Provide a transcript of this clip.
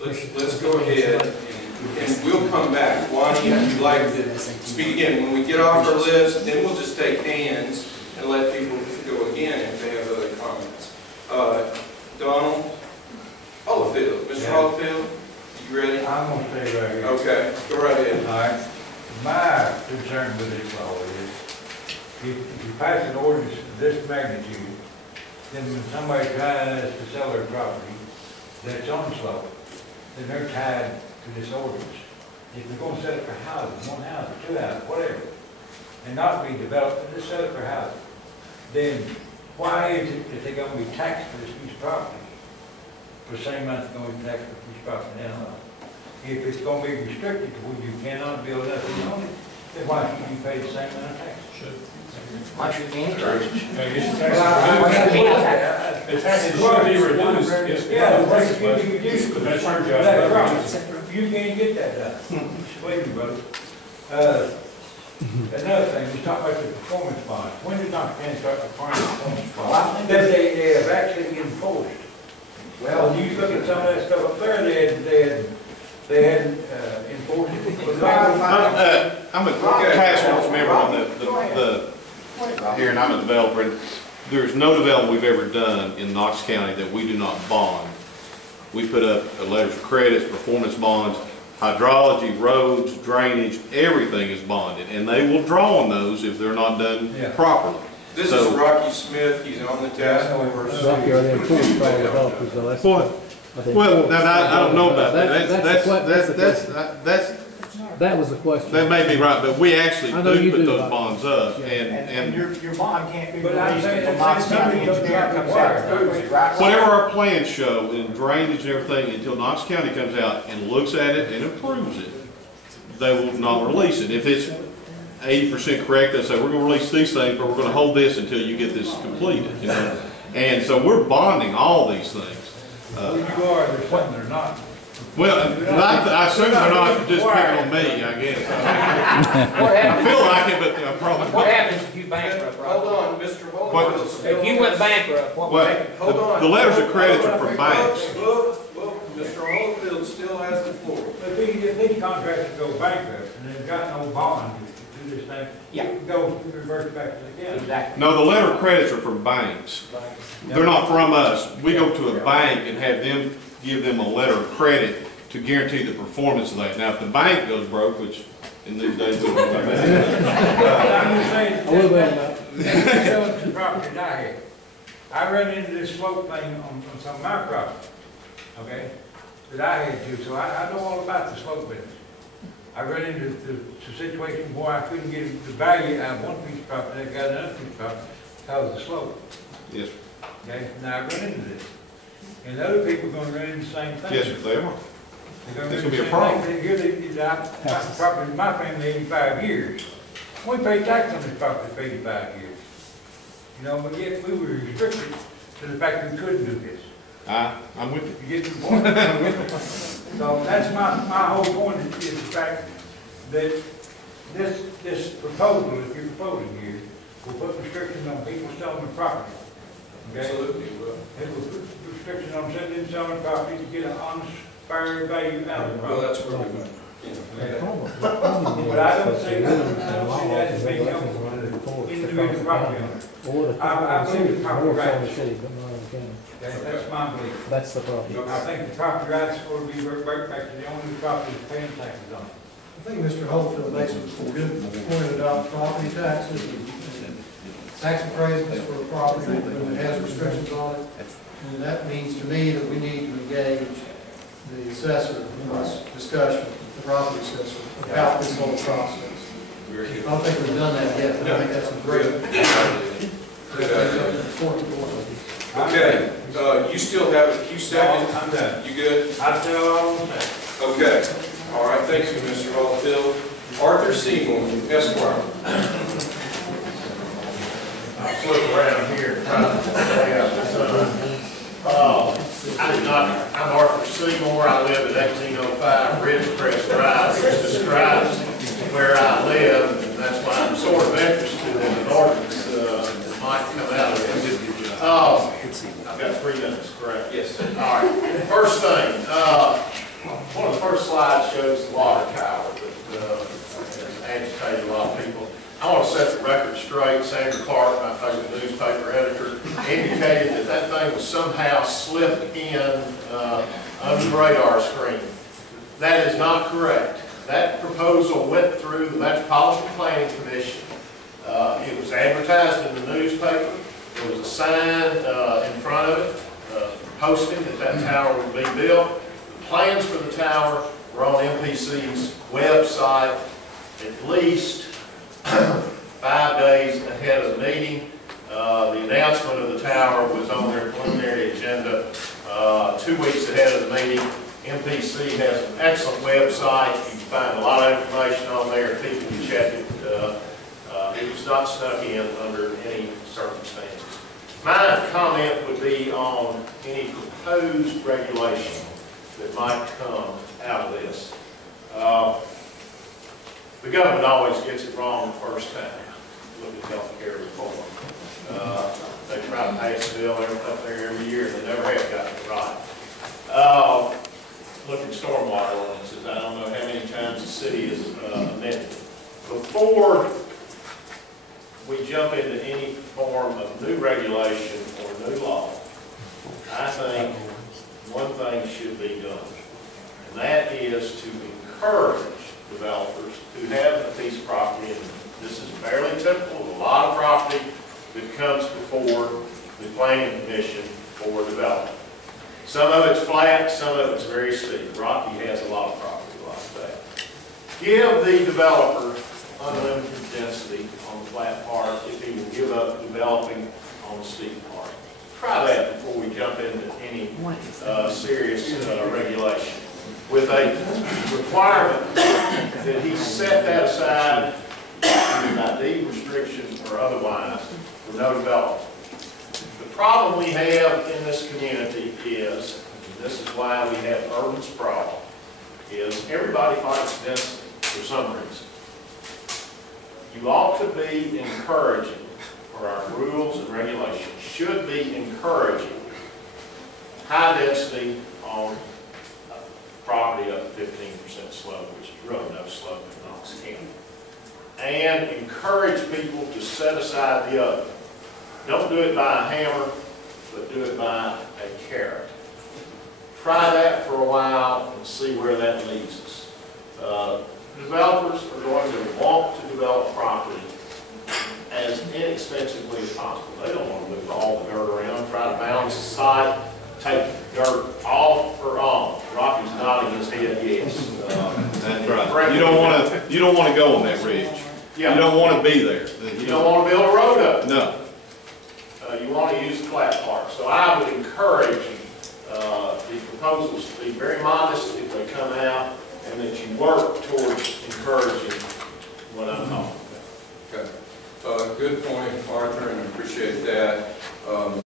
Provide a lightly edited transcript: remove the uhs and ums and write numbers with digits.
let's go ahead and we'll come back. Lonnie, if you'd like to speak again, when we get off our list, then we'll just take hands and let people go again if they have other comments. Donald Holyfield, Mr. Holyfield, you ready? I'm going to stay right here. Okay, go right ahead. All right. My concern with this law is, if you pass an ordinance of this magnitude, then when somebody tries to sell their property that's on slope, then they're tied to this ordinance. If they're going to set it for houses, one house, or two houses, whatever, and not be developed, just set it for houses, then why is it that they're going to be taxed for this piece of property for the same amount they're going to be taxed for a piece of property now? If it's going to be restricted to where you cannot build nothing on it, then why should you pay the same amount of tax? Why should we charge? The taxes should be reduced. Yeah, the taxes should be reduced. But that's our job. That's right. You can't get that done. Wait a minute, brother. Another thing, we talked about the performance bonds. When did Dr. Penn start requiring performance bonds? That they have actually enforced. Well, when you look at some of that stuff up there, they had enforced it. I'm a task force member on the here, and I'm a developer. And there's no development we've ever done in Knox County that we do not bond. We put up letters of credits, performance bonds, hydrology, roads, drainage, everything is bonded, and they will draw on those if they're not done properly. This is Rocky Smith. He's on the task force. Rocky, are they approved by the developers, though? That's well, now I don't know about that. That was the question. That may be right, but we actually do put those bonds up, and your bond can't be But I'm released saying until Knox County engineer comes out and approves it, right? whatever our plans show in drainage and everything, until Knox County comes out and looks at it and approves it, they will not release it. If it's 80% correct, they say we're going to release these things, but we're going to hold this until you get this completed. You know, and so we're bonding all these things. Well, you are, there's something they're not. Well, I assume they're not just picking on me, I guess. I feel like it, but I'm probably. What happens if you bankrupt, Rob? Hold on, Mr. Holyfield. If you went bankrupt, what would happen? Hold on. The letters of credit are for banks. Look, Mr. Holyfield still has the floor. But these contractors go bankrupt and they've got no bond to do this thing. Yeah. It goes, reverts back to the county. Exactly. No, the letter of credits are from banks. They're not from us. We go to a bank and have them give them a letter of credit to guarantee the performance of that. Now, if the bank goes broke, which in these days we don't like that. I'm just saying, selling some property that I had. I ran into this slope thing on some of my property, okay, that I had to, so I know all about the slope business. I ran into the situation where I couldn't get the value out of one piece of property, I got another piece of property because of the slope. Yes. Okay, now I run into this. And other people are going to run into the same thing. Yes, they are. They're This going will to be a problem. I've property in my family 85 years. We paid tax on this property for 85 years. You know, but yet we were restricted to the fact that we couldn't do this. I'm with you. You get to the point? So that's my whole point is the fact that this proposal that you're proposing here will put restrictions on people selling their property. Okay? Absolutely. It will put restrictions on selling property to get an honest, fair value out of the property. Well, that's where we went. But I don't see that as being helpful to the individual property owner. I believe the property rights. That's my belief. That's the problem. I think the property rights ought to be revert back to the owner of the property that's paying taxes on it. I think Mr. Holyfield makes a good point about property taxes and tax appraisals for a property when it has restrictions on it. And that means to me that we need to engage the assessor in this discussion, the property assessor, about this whole process. I don't think we've done that yet, but I think that's a great important. Okay, you still have a few seconds. I'm done. You good? I tell all of that. Okay. All right, thank you, Mr. Holyfield. Arthur Seymour, Esquire. I'll flip around here and try to lay out this. I'm Arthur Seymour. I live at 1805 Ridgetop Drive, which describes where I live, and that's why I'm sort of interested in an ordinance that might come out of this. I've got 3 minutes, correct? Yes. All right. First thing, slide shows the water tower that has agitated a lot of people. I want to set the record straight. Sandra Clark, my favorite newspaper editor, indicated that that thing was somehow slipped in under the radar screen. That is not correct. That proposal went through the Metropolitan Planning Commission. It was advertised in the newspaper. There was a sign in front of it posting that that tower would be built. The plans for the tower were on MPC's website at least 5 days ahead of the meeting. The announcement of the tower was on their preliminary agenda 2 weeks ahead of the meeting. MPC has an excellent website. You can find a lot of information on there. People can check it. It was not snuck in under any circumstances. My comment would be on any proposed regulation that might come out of this. The government always gets it wrong the first time. Look at health care reform. They try to pass a bill up there every year, and they never have gotten it right. Look at stormwater ordinances. I don't know how many times the city has amended. Before we jump into any form of new regulation or new law, I think one thing should be done, and that is to encourage developers who have a piece of property, and this is fairly typical of a lot of property that comes before the planning commission for development. Some of it's flat, some of it's very steep. Rocky has a lot of property like that. Give the developer unlimited density on the flat part if he will give up developing on the steep part. Try that before we jump into any serious regulation. With a requirement that he set that aside by deed restrictions or otherwise for no development. The problem we have in this community is, and this is why we have urban sprawl, is everybody fights density for some reason. You ought to be encouraging, or our rules and regulations should be encouraging high density on property up to 15% slope, which is really no slope in Knox County. And encourage people to set aside the other. Don't do it by a hammer, but do it by a carrot. Try that for a while and see where that leads us. Developers are going to want to develop property as inexpensively as possible. They don't want to move all the dirt around, try to balance the site, take the dirt off or on. Rocky's nodding his head yes. That's right. You don't want to go on that ridge. Yeah. You don't want to be there. You don't want to build a road up. No. You want to use the flat part. So I would encourage these proposals to be very modest if they come out, and that you work towards encouraging what I'm talking about. Okay. Good point, Arthur, and I appreciate that.